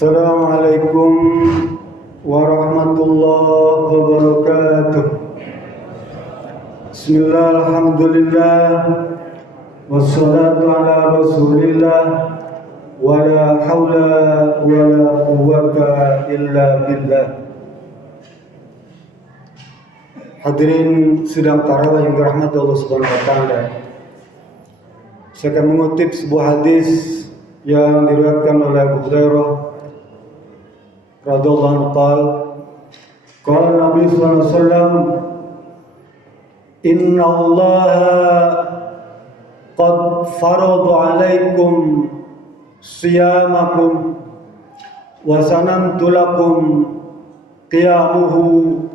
Assalamualaikum warahmatullahi wabarakatuh. Bismillah, alhamdulillah, wassalatu ala rasulillah, wala hawla wala quwwata illa billah. Hadirin sidang tarawih yang dirahmati Allah Subhanahu wa taala. Saya akan mengutip sebuah hadis yang diriwayatkan oleh Abu Hurairah radhiyallahu anhu qala Nabi sallallahu alaihi wasallam, inna Allaha qad farada 'alaikum siyamakum wa sanantu lakum qiyamuhu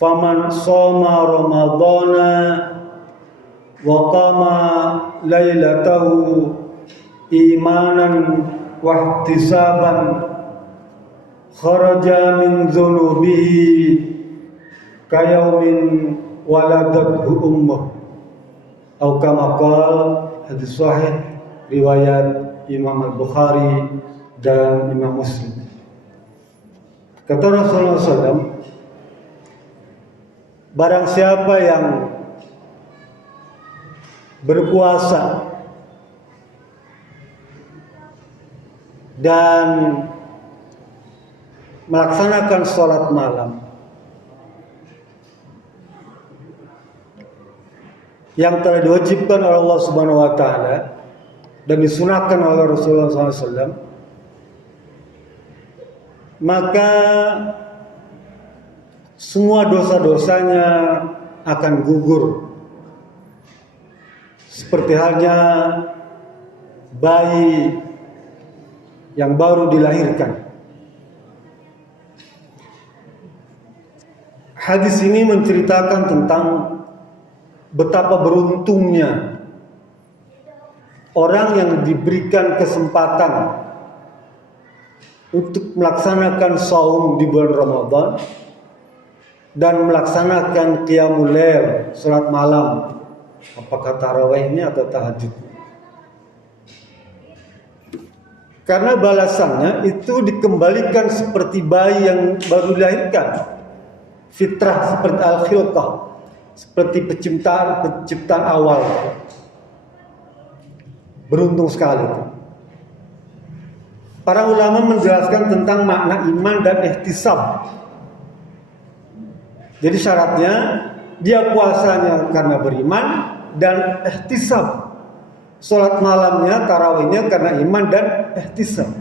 faman shoma ramadhana wa qama lailatahu imanan wa ihtisaban kharaja min dzunubihi kayaumin waladathu ummuh, atau kama qala. Hadis sahih riwayat Imam Al-Bukhari dan Imam Muslim. Kata Rasulullah SAW, barang siapa yang berpuasa dan melaksanakan sholat malam yang telah diwajibkan oleh Allah Subhanahu wa taala dan disunahkan oleh Rasulullah SAW, maka semua dosa-dosanya akan gugur, seperti halnya bayi yang baru dilahirkan. Hadis ini menceritakan tentang betapa beruntungnya orang yang diberikan kesempatan untuk melaksanakan saum di bulan Ramadan dan melaksanakan qiyamul lail, salat malam, apakah tarawihnya atau tahajud. Karena balasannya itu dikembalikan seperti bayi yang baru dilahirkan. Fitrah seperti al-khilqah, seperti penciptaan awal. Beruntung sekali. Para ulama menjelaskan tentang makna iman dan ihtisab. Jadi syaratnya dia puasanya karena beriman dan ihtisab. Salat malamnya, tarawihnya karena iman dan ihtisab.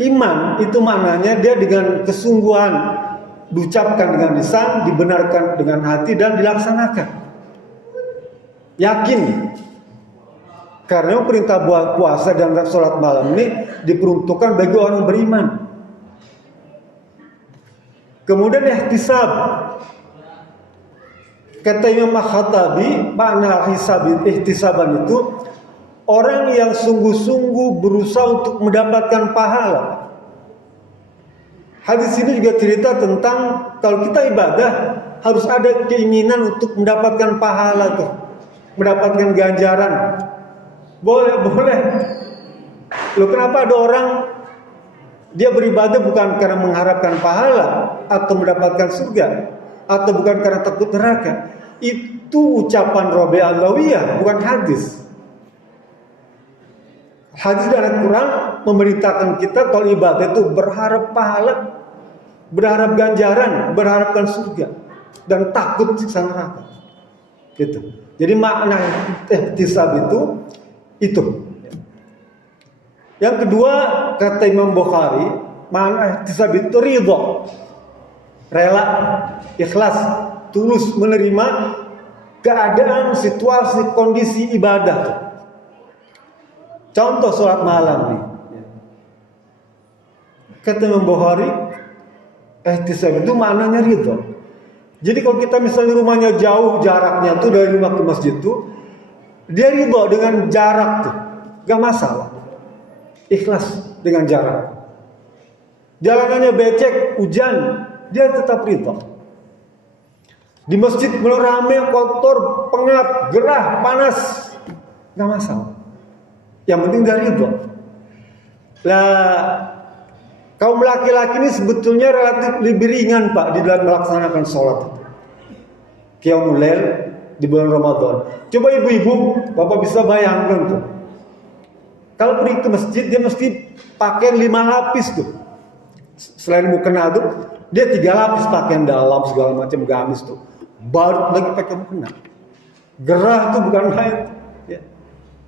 Iman itu maknanya dia dengan kesungguhan, diucapkan dengan lisan, dibenarkan dengan hati dan dilaksanakan. Yakin. Karena perintah puasa dan salat malam ini diperuntukkan bagi orang beriman. Kemudian ihtisab. Kata Imam Khattabi, makna ihtisaban itu orang yang sungguh-sungguh berusaha untuk mendapatkan pahala. Hadis ini juga cerita tentang kalau kita ibadah harus ada keinginan untuk mendapatkan pahala tuh, mendapatkan ganjaran. Boleh. Loh, kenapa ada orang dia beribadah bukan karena mengharapkan pahala atau mendapatkan surga, atau bukan karena takut neraka? Itu ucapan Rabi Alawiyah, bukan hadis. Hadis dan Al-Quran memerintahkan kita kalau ibadah itu berharap pahala, berharap ganjaran, berharapkan surga, dan takut siksa neraka. Gitu. Jadi makna ihtisab itu. Yang kedua, kata Imam Bukhari, makna ihtisab itu ridho, rela, ikhlas, tulus menerima keadaan, situasi, kondisi ibadah. Contoh sholat malam nih. Kata Imam Bukhari, ihtisab itu maknanya ridho. Jadi kalau kita misalnya rumahnya jauh jaraknya tuh dari rumah ke masjid tuh, dia ridho dengan jarak tuh, gak masalah. Ikhlas dengan jarak. Jalanannya becek, hujan, dia tetap ridho. Di masjid mulai rame, kotor, pengap, gerah, panas, gak masalah. Yang penting dia ridho. Lah, kaum laki-laki ini sebetulnya relatif lebih ringan Pak di dalam melaksanakan sholat. Qiyamul Lail di bulan Ramadan. Coba ibu-ibu, Bapak bisa bayangkan tuh. Kalau pergi ke masjid dia mesti pakaian 5 lapis tuh. Selain mukena tuh, dia 3 lapis pakaian dalam segala macam gamis tuh. Baru lagi pakai mukena. Gerah tuh bukan main. Ya.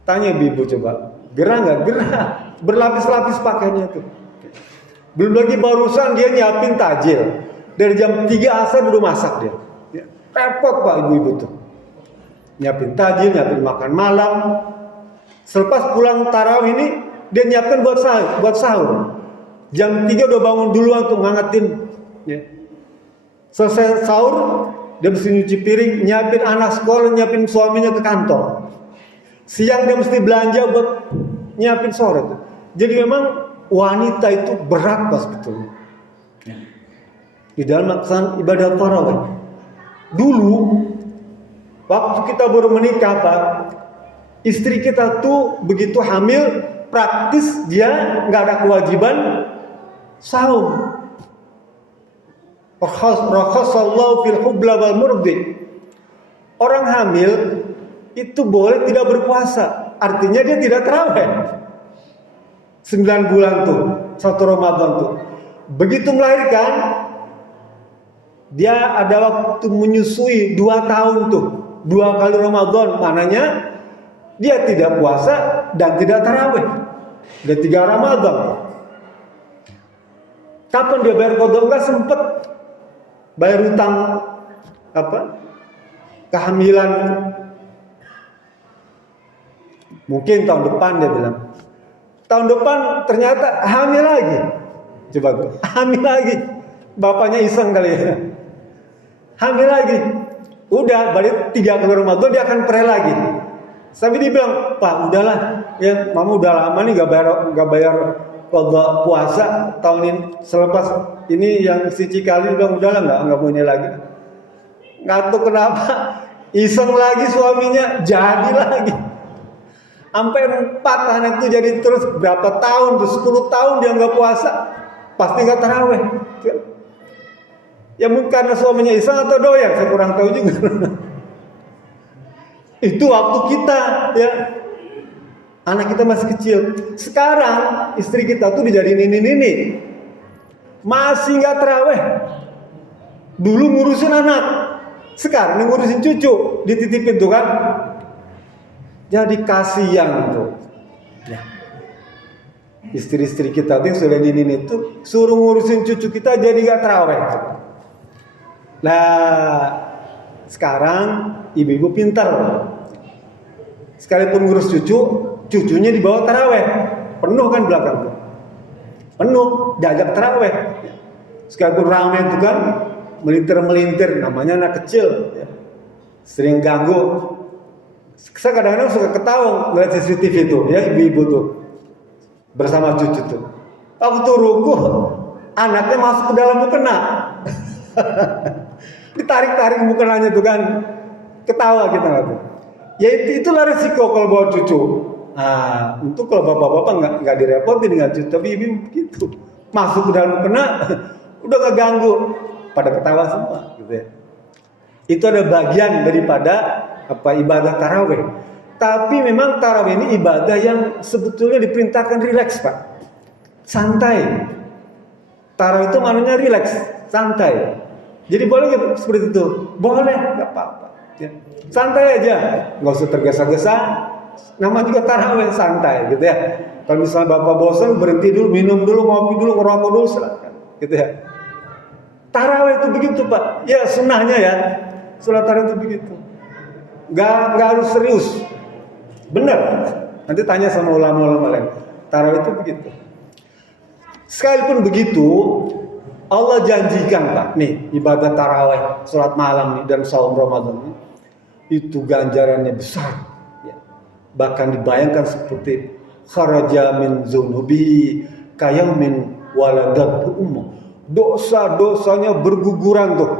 Tanya ibu coba, gerah nggak? Gerah. Berlapis-lapis pakaiannya tuh. Belum lagi barusan dia nyiapin tajil. Dari jam 3 asar udah masak dia. Ya. Repot Pak ibu-ibu tuh. Nyiapin tajil, nyiapin makan malam. Selepas pulang tarawih ini dia nyiapkan buat sahur. Jam 3 udah bangun duluan untuk ngangetin. Ya. Selesai sahur, dia mesti nyuci piring, nyiapin anak sekolah, nyiapin suaminya ke kantor. Siang dia mesti belanja buat nyiapin sore tuh. Jadi memang wanita itu berat Pak sebetulnya. Ya. Di dalam melaksanakan ibadah tarawih. Dulu waktu kita baru menikah Pak, istri kita tuh begitu hamil, praktis dia nggak ada kewajiban saum. Rakhasallahu fil hubla wal murdi. Orang hamil itu boleh tidak berpuasa. Artinya dia tidak tarawih. 9 bulan tuh, 1 Ramadan tuh. Begitu melahirkan, dia ada waktu menyusui 2 tahun tuh. 2 kali Ramadan, maknanya dia tidak puasa dan tidak tarawih. Dia 3 Ramadan. Kapan dia bayar qada? Enggak sempet bayar hutang kehamilan. Mungkin tahun depan dia bilang. Tahun depan ternyata hamil lagi. Coba tuh, hamil lagi. Bapaknya iseng kali ya. Hamil lagi. Udah balik 3 kali Ramadan dia akan pray lagi. Sampai dia bilang, Pak udahlah, ya mama udah lama nih gak bayar qada puasa tahun ini. Selepas ini yang si Cikali bilang udahlah nggak mau ini lagi. Nggak tahu kenapa iseng lagi suaminya jadi lagi. Sampai 4 anak itu jadi terus berapa tahun tuh, 10 tahun dia nggak puasa, pasti nggak taraweh. Ya mungkin karena suaminya iseng atau doyan, saya kurang tahu juga. Itu waktu kita ya. Anak kita masih kecil. Sekarang istri kita tuh dijadiin ini. Masih nggak taraweh. Dulu ngurusin anak, sekarang ngurusin cucu, dititipin tuh kan. Jadi kasihan tuh. Ya. Istri-istri kita tuh yang sudah ini tuh suruh ngurusin cucu kita jadi nggak taraweh. Nah, sekarang ibu-ibu pintar. Sekalipun ngurus cucunya dibawa taraweh. Penuh kan belakang tuh. Penuh, diajak taraweh. Sekalipun ramai itu kan, melintir-melintir, namanya anak kecil. Ya. Sering ganggu. Saya kadang-kadang suka ketawa ngeliat CCTV itu, ya ibu-ibu tuh. Bersama cucu tuh. Waktu ruku, anaknya masuk ke dalam mukena. Ditarik-tarik mukenanya tuh kan. Ketawa kita tuh. Ya itulah resiko kalau bawa cucu. Nah, untuk kalau bapak-bapak nggak direpotin dengan cucu, tapi ibu begitu masuk ke dalam kena, udah nggak ganggu, pada ketawa semua, gitu ya. Itu ada bagian daripada ibadah tarawih. Tapi memang tarawih ini ibadah yang sebetulnya diperintahkan rileks Pak, santai. Tarawih itu maknanya rileks, santai. Jadi boleh gitu, seperti itu, boleh, nggak apa-apa. Ya. Santai aja, nggak usah tergesa-gesa. Nama juga tarawih santai, gitu ya. Kalau misalnya bapak bosan, berhenti dulu, minum dulu, ngopi dulu, ngerokok dulu, silakan, gitu ya. Tarawih itu begitu Pak. Ya sunnahnya ya, sunnah tarawih itu begitu. Nggak harus serius, benar. Nanti tanya sama ulama-ulama lain. Tarawih itu begitu. Sekalipun begitu, Allah janjikan Pak, nih ibadah tarawih, sholat malam nih dan saum Ramadan nih. Itu ganjarannya besar ya. Bahkan dibayangkan seperti kharaja min zunubi kayamin waladatu ummu. Dosa-dosanya berguguran tuh.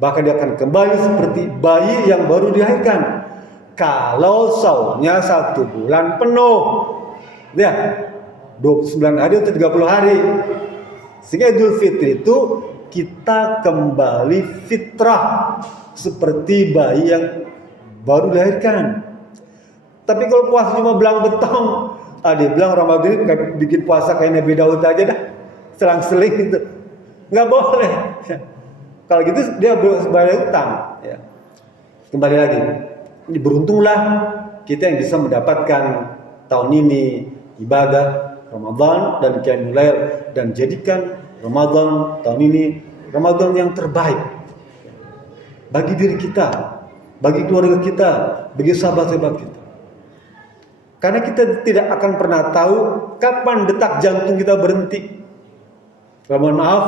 Bahkan dia akan kembali seperti bayi yang baru dilahirkan. Kalau saumnya 1 bulan penuh. Ya. 29 hari atau 30 hari. Sehingga Idul Fitri itu kita kembali fitrah seperti bayi yang baru dilahirkan. Tapi kalau puasa cuma belang betong, dia bilang Ramadan kayak bikin puasa kayak Nabi Daud aja dah, selang-seling gitu, nggak boleh. Kalau gitu dia bayar utang. Ya. Kembali lagi, beruntunglah kita yang bisa mendapatkan tahun ini ibadah Ramadan dan Qiyamul Lail, dan jadikan Ramadan tahun ini Ramadan yang terbaik bagi diri kita, bagi keluarga kita, bagi sahabat-sahabat kita. Karena kita tidak akan pernah tahu kapan detak jantung kita berhenti. Mohon maaf,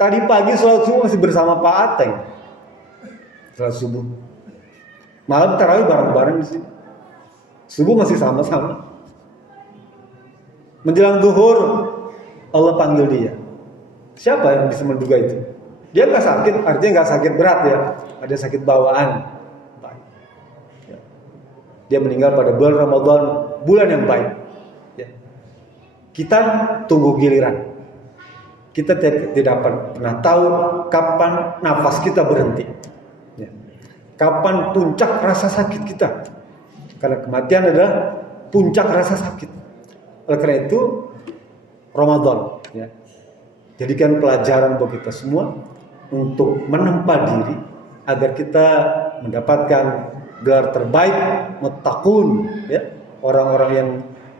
tadi pagi sholat subuh masih bersama Pak Ateng. Sholat subuh. Malam tarawih bareng-bareng di sini. Subuh masih sama-sama. Menjelang zuhur, Allah panggil dia. Siapa yang bisa menduga itu? Dia nggak sakit, artinya nggak sakit berat ya. Ada sakit bawaan. Dia meninggal pada bulan Ramadan, bulan yang baik. Ya. Kita tunggu giliran. Kita tidak pernah tahu kapan nafas kita berhenti. Ya. Kapan puncak rasa sakit kita. Karena kematian adalah puncak rasa sakit. Oleh karena itu, Ramadan. Ya. Jadikan pelajaran buat kita semua untuk menempa diri agar kita mendapatkan gelar terbaik muttaqun, ya, orang-orang yang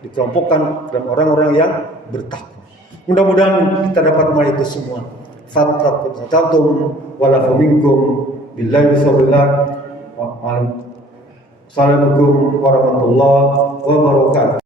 dikelompokkan dan orang-orang yang bertakwa. Mudah-mudahan kita dapat meraih itu semua. Fattaqullaha wala minkum billahi Assalamualaikum warahmatullahi wabarakatuh.